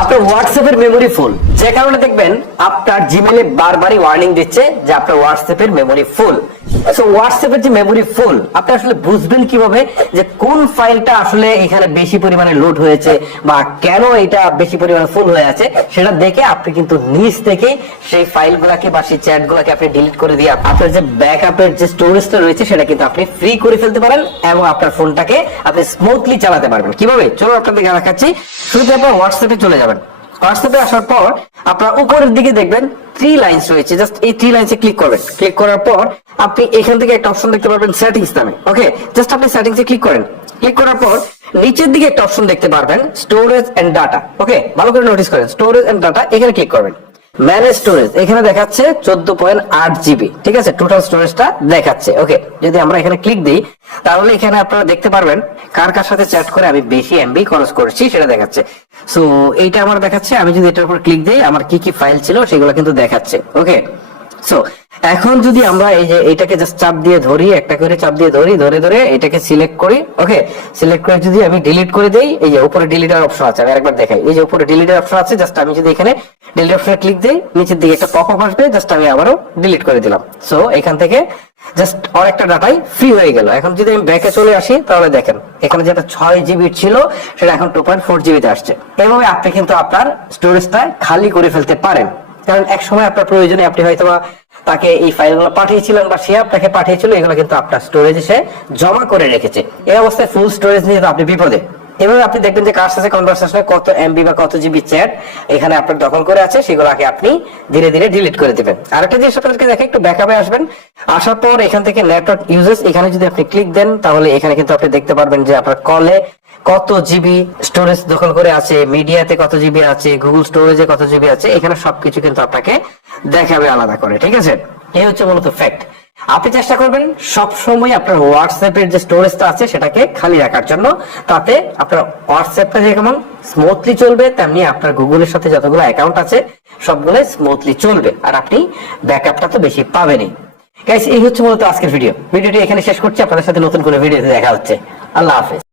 আপনার হোয়াটসঅ্যাপের মেমোরি ফুল, যে কারণে দেখবেন আপনার জিমেলে বারবারই ওয়ার্নিং দিচ্ছে যে আপনার হোয়াটসঅ্যাপের মেমোরি ফুল। সো হোয়াটসঅ্যাপের যে মেমোরি ফুল, আপনি আসলে বুঝবেন কিভাবে যে কোন ফাইলটা আসলে এখানে বেশি পরিমাণে লোড হয়েছে বা কেন এটা বেশি পরিমাণে ফুল হয়ে আছে, সেটা দেখে আপনি কিন্তু নিজ থেকে সেই ফাইলগুলোকে বা সেই চ্যাটগুলোকে আপনি ডিলিট করে দিয়ে আপনার যে ব্যাকআপের যে স্টোরেজটা রয়েছে সেটা কিন্তু আপনি ফ্রি করে ফেলতে পারেন এবং আপনার ফোনটাকে আপনি স্মুথলি চালাতে পারবেন। কিভাবে চলো আপনাদেরকে দেখাচ্ছি। শুরুতে আপনার হোয়াটসঅ্যাপে চলে যাবেন। হোয়াটসঅ্যাপে আসার পর আপনার উপরের দিকে দেখবেন 3 লাইনস রয়েছে, জাস্ট এই 3 লাইনসে ক্লিক করবেন। ক্লিক করার পর আপনি এখান থেকে একটা অপশন দেখতে পারবেন সেটিংস নামে। ওকে, জাস্ট আপনি সেটিংসে ক্লিক করেন। ক্লিক করার পর নিচের দিকে একটা অপশন দেখতে পারবেন স্টোরেজ এন্ড ডাটা। ওকে, ভালো করে নোটিস করেন, স্টোরেজ এন্ড ডাটা, এখানে ক্লিক করবেন। ম্যানেজ স্টোরেজ এখানে দেখাচ্ছে 14.8 জিবি, ঠিক আছে, টোটাল স্টোরেজটা দেখাচ্ছে। ওকে, যদি আমরা এখানে ক্লিক দিই তাহলে এখানে আপনারা দেখতে পারবেন কার কার সাথে চ্যাট করে আমি বেশি এমবি খরচ করেছি সেটা দেখাচ্ছে। সো এইটা আমার দেখাচ্ছে। আমি যদি এটার উপর ক্লিক দিই আমার কি কি ফাইল ছিল সেগুলো কিন্তু দেখাচ্ছে। ওকে, সো এখন যদি আমরা এই যে এটাকে জাস্ট চাপ দিয়ে ধরি, একটা করে চাপ দিয়ে ধরি, ধরে ধরে এটাকে সিলেক্ট করি। ওকে, সিলেক্ট করে যদি আমি ডিলিট করে দেই, এই যে উপরে ডিলিটের অপশন আছে, আমি আরেকবার দেখাই, এই যে উপরে ডিলিটের অপশন আছে, জাস্ট আমি যদি এখানে ডিলিট অপশনে ক্লিক দিই নিচের দিকে একটা পপ আপ আসবে, জাস্ট আমি আবারও ডিলিট করে দিলাম। সো এখান থেকে জাস্ট অনেকটা ডাটাই ফ্রি হয়ে গেল। এখন যদি আমি ব্যাকে চলে আসি তাহলে দেখেন এখানে যেটা 6 জিবি ছিল সেটা এখন 2.4 জিবিতে আসছে। এভাবে আপনি কিন্তু আপনার স্টোরেজটা খালি করে ফেলতে পারেন। কারণ এক সময় আপনার প্রয়োজনে আপনি হয়তো তাকে এই ফাইলগুলো পাঠিয়েছিলেন বা সে আপনাকে পাঠিয়েছিল, এগুলো কিন্তু আপনার স্টোরেজে সে জমা করে রেখেছে। এই অবস্থায় ফুল স্টোরেজ নিয়ে তো আপনি বিপদে। এভাবে আপনি দেখবেন যে কার সাথে কনভারসেশনে কত এমবি বা কত জিবি চ্যাট এখানে আপনার দখল করে আছে, সেগুলোকে আপনি ধীরে ধীরে ডিলিট করে দিবেন। আরেকটা জিনিস আপনাদেরকে দেখে একটু ব্যাকআপে আসবেন। আসার পর এখান থেকে নেটওয়ার্ক ইউজেস, এখানে যদি আপনি ক্লিক দেন তাহলে এখানে কিন্তু আপনি দেখতে পারবেন যে আপনার কলে কত জিবি স্টোরেজ দখল করে আছে, মিডিয়াতে কত জিবি আছে, গুগল স্টোরেজে কত জিবি আছে, এখানে সবকিছু কিন্তু আপনাকে দেখাবে আলাদা করে। ঠিক আছে, এই হচ্ছে মূলত ফ্যাক্ট। আপনি চেষ্টা করবেন সব সময় আপনার হোয়াটসঅ্যাপের যে স্টোরেজটা আছে সেটাকে খালি রাখার জন্য। তাতে আপনার হোয়াটসঅ্যাপটা যেমন স্মুথলি চলবে, তেমনি আপনার গুগলের সাথে যতগুলো অ্যাকাউন্ট আছে সবগুলো স্মুথলি চলবে, আর আপনি ব্যাকআপটা তো বেশি পাবেনই। গাইস, এই হচ্ছে মূলত আজকের ভিডিওটি এখানে শেষ করছি। আপনাদের সাথে নতুন কোনো ভিডিওতে দেখা হচ্ছে। আল্লাহ হাফেজ।